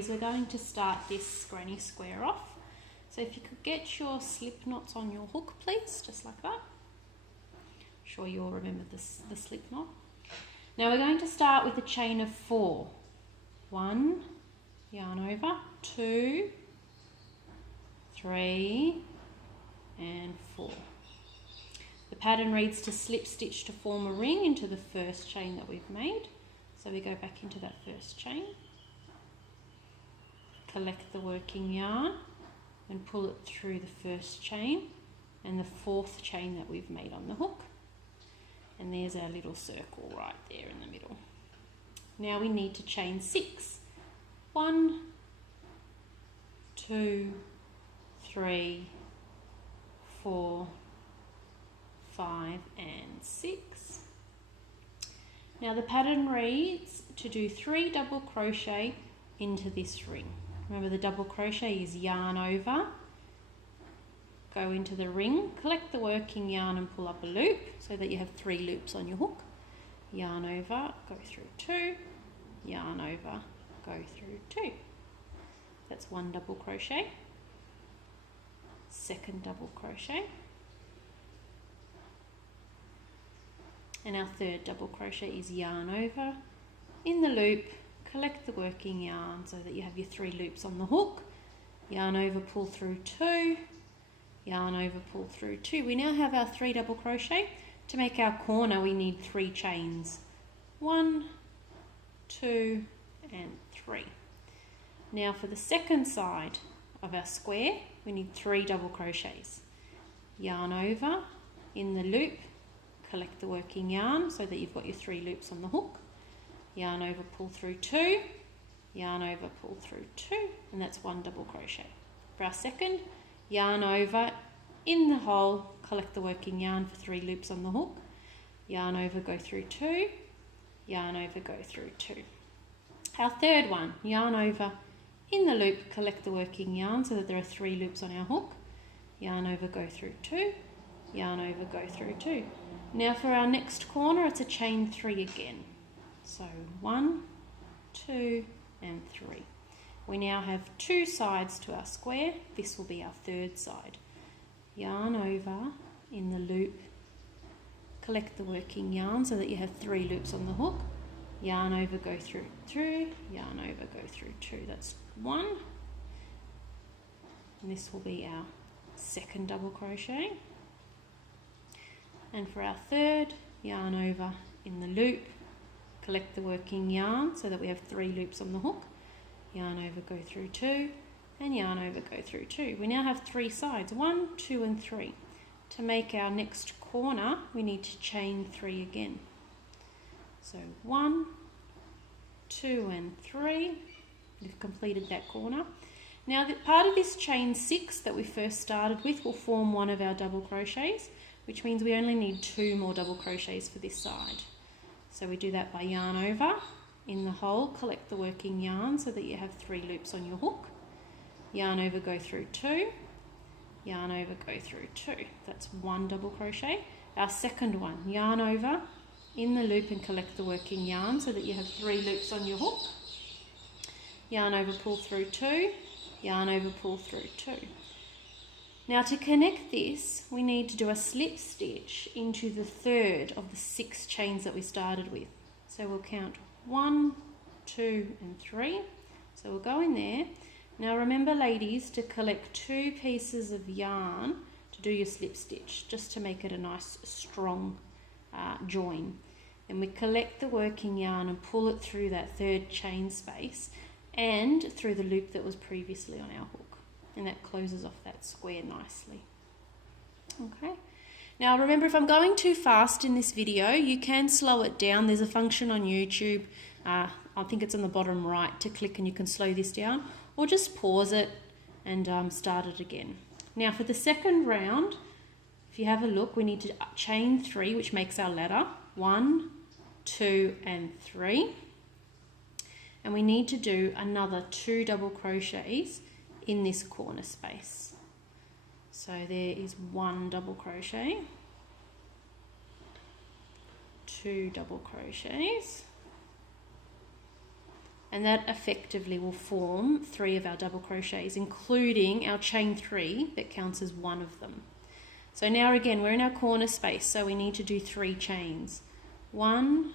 We're going to start this granny square off. So if you could get your slip knots on your hook, please, just like that. Sure you'll remember the slip knot. Now we're going to start with a chain of 4. 1, yarn over, 2, 3 and 4. The pattern reads to slip stitch to form a ring into the first chain that we've made. So we go back into that first chain, collect the working yarn and pull it through the first chain and the 4th chain that we've made on the hook. And there's our little circle right there in the middle. Now we need to chain 6. 1, 2, 3, 4, 5 and 6. Now the pattern reads to do 3 double crochet into this ring. Remember, the double crochet is yarn over, go into the ring, collect the working yarn and pull up a loop so that you have 3 loops on your hook. Yarn over, go through 2, yarn over, go through 2. That's 1 double crochet, 2nd double crochet, and our 3rd double crochet is yarn over, in the loop, collect the working yarn so that you have your 3 loops on the hook, yarn over, pull through 2, yarn over, pull through 2. We now have our 3 double crochet. To make our corner we need 3 chains. 1, 2 and 3. Now for the second side of our square we need 3 double crochets. Yarn over, in the loop, collect the working yarn so that you've got your 3 loops on the hook. Yarn over, pull through 2, yarn over, pull through 2, and that's 1 double crochet. For our second, yarn over, in the hole, collect the working yarn for 3 loops on the hook, yarn over, go through 2, yarn over, go through 2. Our third one, yarn over, in the loop, collect the working yarn so that there are 3 loops on our hook, yarn over, go through 2, yarn over, go through 2. Now for our next corner it's a chain 3 again. So 1, 2 and 3. We now have 2 sides to our square. This will be our 3rd side. Yarn over, in the loop, collect the working yarn so that you have 3 loops on the hook. Yarn over, go through 2, yarn over, go through 2. That's 1. And this will be our 2nd double crochet. And for our 3rd, yarn over, in the loop, collect the working yarn so that we have 3 loops on the hook, yarn over, go through 2 and yarn over, go through 2. We now have 3 sides, 1, 2 and 3. To make our next corner we need to chain 3 again. So 1, 2 and 3. We've completed that corner. Now the part of this chain 6 that we first started with will form one of our double crochets, which means we only need 2 more double crochets for this side. So we do that by yarn over, in the hole, collect the working yarn so that you have 3 loops on your hook, yarn over, go through 2, yarn over, go through 2. That's 1 double crochet. Our second one, yarn over, in the loop and collect the working yarn so that you have 3 loops on your hook, yarn over, pull through 2, yarn over, pull through 2. Now to connect this we need to do a slip stitch into the 3rd of the 6 chains that we started with. So we'll count 1, 2 and 3. So we'll go in there. Now remember ladies to collect 2 pieces of yarn to do your slip stitch, just to make it a nice strong join. And we collect the working yarn and pull it through that 3rd chain space and through the loop that was previously on our hook. And that closes off that square nicely. Okay. Now remember, if I'm going too fast in this video, you can slow it down. There's a function on YouTube, I think it's on the bottom right, to click and you can slow this down, or just pause it and start it again. Now for the second round, if you have a look, we need to chain 3, which makes our ladder. 1, 2 and 3. And we need to do another 2 double crochets in this corner space. So there is 1 double crochet, 2 double crochets, and that effectively will form 3 of our double crochets, including our chain 3 that counts as one of them. So now again, we're in our corner space, so we need to do 3 chains. 1,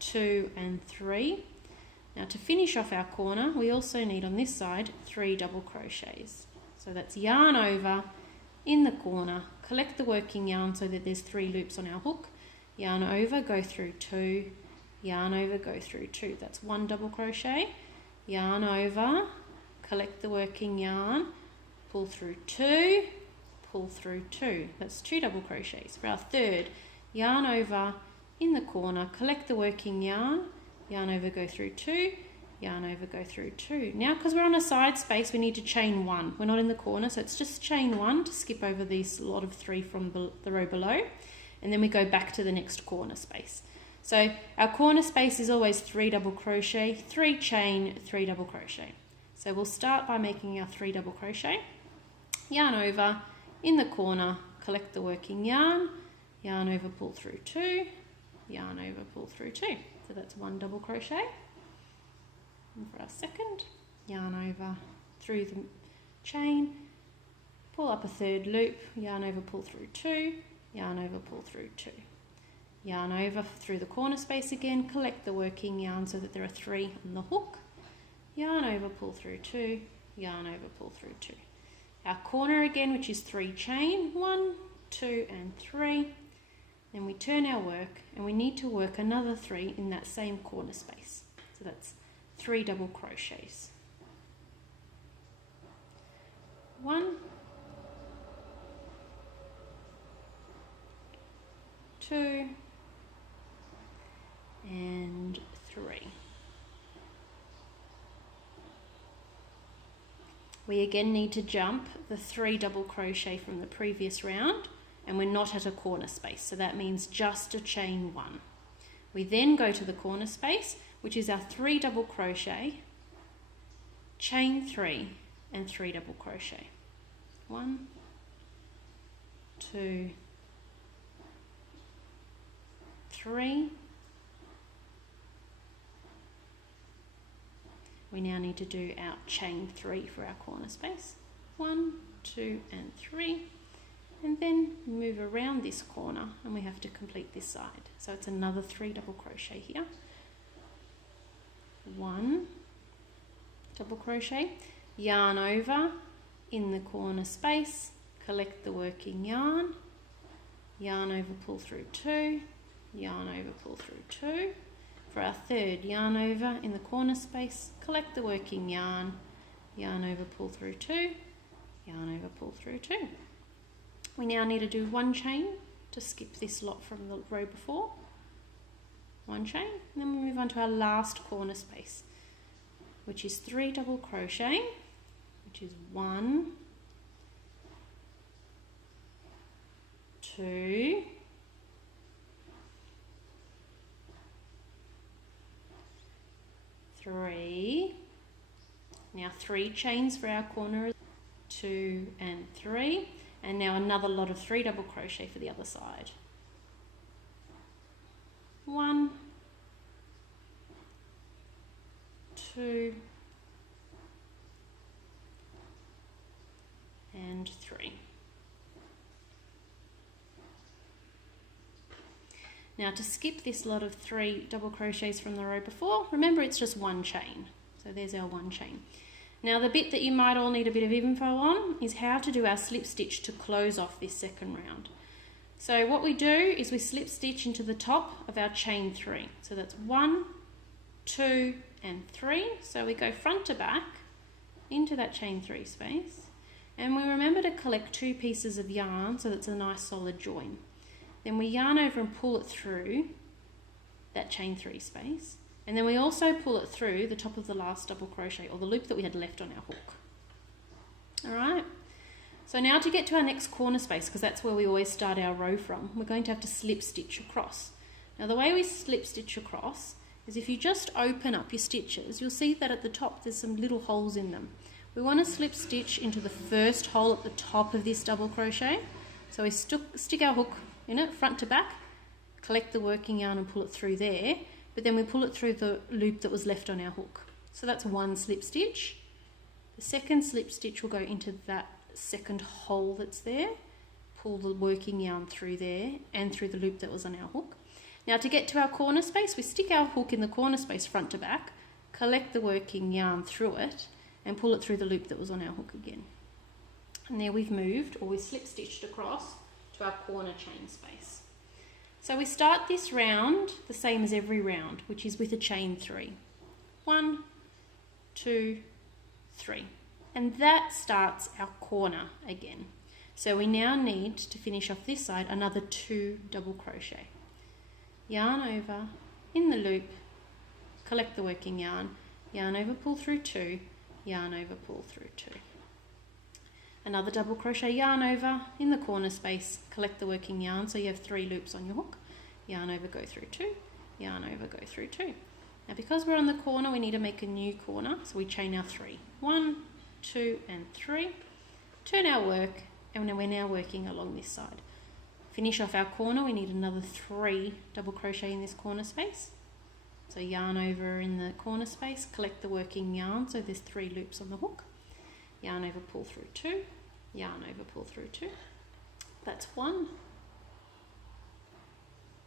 2 and 3. Now to finish off our corner, we also need on this side 3 double crochets. So that's yarn over in the corner, collect the working yarn so that there's 3 loops on our hook, yarn over, go through 2, yarn over, go through 2. That's 1 double crochet, yarn over, collect the working yarn, pull through 2, pull through 2. That's 2 double crochets. For our third, yarn over in the corner, collect the working yarn, yarn over, go through 2, yarn over, go through 2. Now because we're on a side space, we need to chain 1. We're not in the corner, so it's just chain 1 to skip over this lot of 3 from the row below, and then we go back to the next corner space. So our corner space is always 3 double crochet, 3 chain, 3 double crochet. So we'll start by making our 3 double crochet, yarn over in the corner, collect the working yarn, yarn over, pull through 2, yarn over, pull through 2. So that's 1 double crochet. And for our second, yarn over through the chain, pull up a 3rd loop, yarn over, pull through 2, yarn over, pull through 2. Yarn over through the corner space again, collect the working yarn so that there are 3 on the hook, yarn over, pull through 2, yarn over, pull through 2. Our corner again, which is 3 chain, 1, 2 and 3. Then we turn our work and we need to work another 3 in that same corner space. So that's 3 double crochets. 1, 2 and 3. We again need to jump the 3 double crochet from the previous round, and we're not at a corner space, so that means just a chain 1. We then go to the corner space, which is our 3 double crochet, chain 3 and 3 double crochet. 1, 2, 3. We now need to do our chain 3 for our corner space. 1, 2 and 3. And then move around this corner and we have to complete this side. So it's another 3 double crochet here. 1 double crochet, yarn over in the corner space, collect the working yarn, yarn over, pull through 2, yarn over, pull through 2. For our third, yarn over in the corner space, collect the working yarn, yarn over, pull through 2, yarn over, pull through 2. We now need to do 1 chain to skip this lot from the row before. 1 chain, and then we move on to our last corner space, which is 3 double crochet, which is 1, 2, 3. Now 3 chains for our corner, 2 and 3, and now another lot of 3 double crochet for the other side. 1, 2 and 3. Now to skip this lot of 3 double crochets from the row before, remember it's just 1 chain. So there's our 1 chain. Now the bit that you might all need a bit of info on is how to do our slip stitch to close off this second round. So what we do is we slip stitch into the top of our chain 3. So that's 1, 2 and 3. So we go front to back into that chain 3 space, and we remember to collect 2 pieces of yarn so that's a nice solid join. Then we yarn over and pull it through that chain 3 space, and then we also pull it through the top of the last double crochet or the loop that we had left on our hook. Alright, so now to get to our next corner space, because that's where we always start our row from, we're going to have to slip stitch across. Now the way we slip stitch across is if you just open up your stitches, you'll see that at the top there's some little holes in them. We want to slip stitch into the first hole at the top of this double crochet. So we stick our hook in it, front to back, collect the working yarn and pull it through there, but then we pull it through the loop that was left on our hook. So that's one slip stitch. The second slip stitch will go into that second hole that's there. Pull the working yarn through there and through the loop that was on our hook. Now to get to our corner space, we stick our hook in the corner space front to back, collect the working yarn through it and pull it through the loop that was on our hook again. And there we've moved, or we've slip stitched across to our corner chain space. So we start this round the same as every round, which is with a chain 3. 1, 2, 3. And that starts our corner again. So we now need to finish off this side another 2 double crochet. Yarn over, in the loop, collect the working yarn, yarn over, pull through 2, yarn over, pull through 2. Another double crochet, yarn over, in the corner space, collect the working yarn, so you have 3 loops on your hook, yarn over, go through 2, yarn over, go through 2. Now because we're on the corner, we need to make a new corner, so we chain our 3. 1, 2 and 3, turn our work, and we're now working along this side. Finish off our corner, we need another 3 double crochet in this corner space. So yarn over in the corner space, collect the working yarn, so there's 3 loops on the hook. Yarn over, pull through 2, yarn over, pull through 2. That's 1,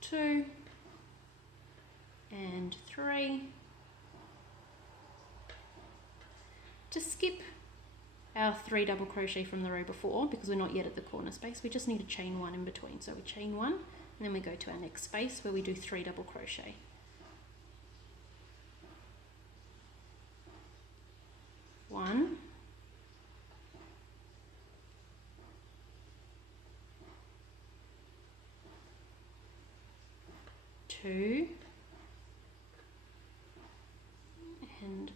2, and 3. To skip our 3 double crochet from the row before, because we're not yet at the corner space, we just need to chain 1 in between. So we chain 1 and then we go to our next space where we do 3 double crochet. One, 2 and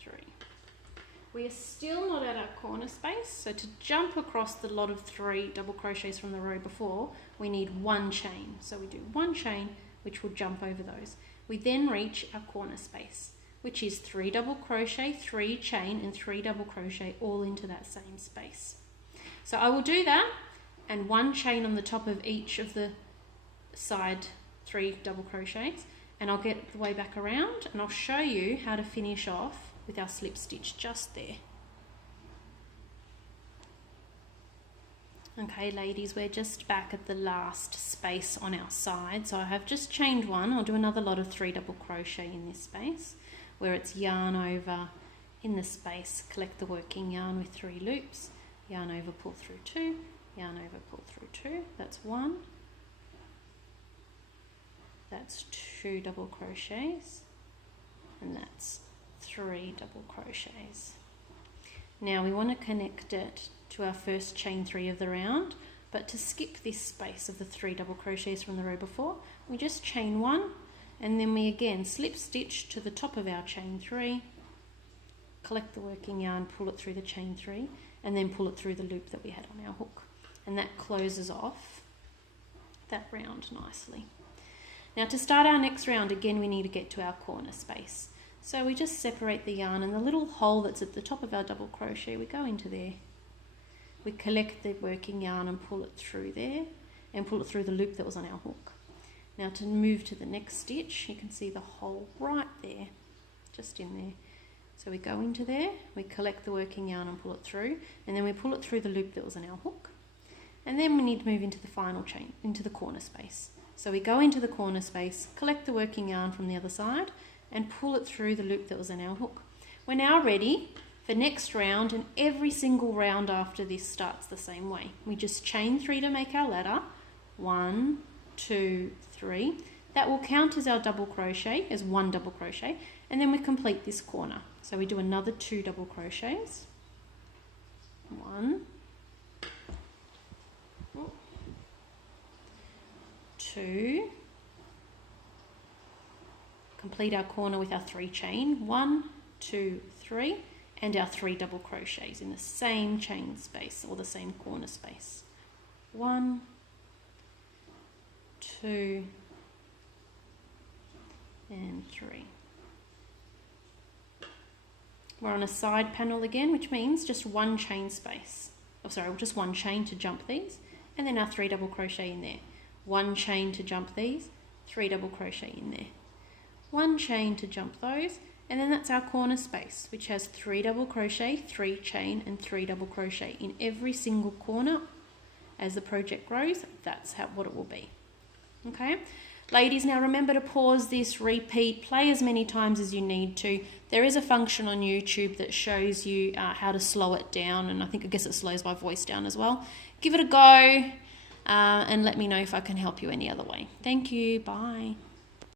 3. We are still not at our corner space, so to jump across the lot of 3 double crochets from the row before, we need 1 chain. So we do 1 chain, which will jump over those. We then reach our corner space, which is 3 double crochet, 3 chain and 3 double crochet all into that same space. So I will do that and 1 chain on the top of each of the side 3 double crochets, and I'll get the way back around and I'll show you how to finish off with our slip stitch just there. Okay ladies, we're just back at the last space on our side. So I have just chained 1. I'll do another lot of 3 double crochet in this space where it's yarn over in the space, collect the working yarn with 3 loops, yarn over, pull through 2, yarn over, pull through 2. That's 1. That's 2 double crochets, and that's 3 double crochets. Now we want to connect it to our first chain 3 of the round, but to skip this space of the 3 double crochets from the row before, we just chain 1 and then we again slip stitch to the top of our chain 3, collect the working yarn, pull it through the chain 3 and then pull it through the loop that we had on our hook, and that closes off that round nicely. Now to start our next round, again we need to get to our corner space. So we just separate the yarn, and the little hole that's at the top of our double crochet, we go into there. We collect the working yarn and pull it through there and pull it through the loop that was on our hook. Now to move to the next stitch, you can see the hole right there, just in there. So we go into there, we collect the working yarn and pull it through, and then we pull it through the loop that was on our hook. And then we need to move into the final chain, into the corner space. So we go into the corner space, collect the working yarn from the other side and pull it through the loop that was in our hook. We're now ready for next round, and every single round after this starts the same way. We just chain 3 to make our ladder. 1, 2, 3. That will count as our double crochet, as 1 double crochet, and then we complete this corner. So we do another 2 double crochets. 1, 2, complete our corner with our 3 chain, 1, 2, 3, and our 3 double crochets in the same chain space or the same corner space. 1, 2, and 3. We're on a side panel again, which means just 1 chain space. Oh, sorry, just 1 chain to jump these, and then our 3 double crochet in there. 1 chain to jump these, 3 double crochet in there. 1 chain to jump those, And then that's our corner space, which has 3 double crochet, 3 chain and 3 double crochet in every single corner. As the project grows, that's what it will be. Okay, ladies, now remember to pause this, repeat, play as many times as you need to. There is a function on YouTube that shows you how to slow it down, and I guess it slows my voice down as well. Give it a go and let me know if I can help you any other way. Thank you. Bye.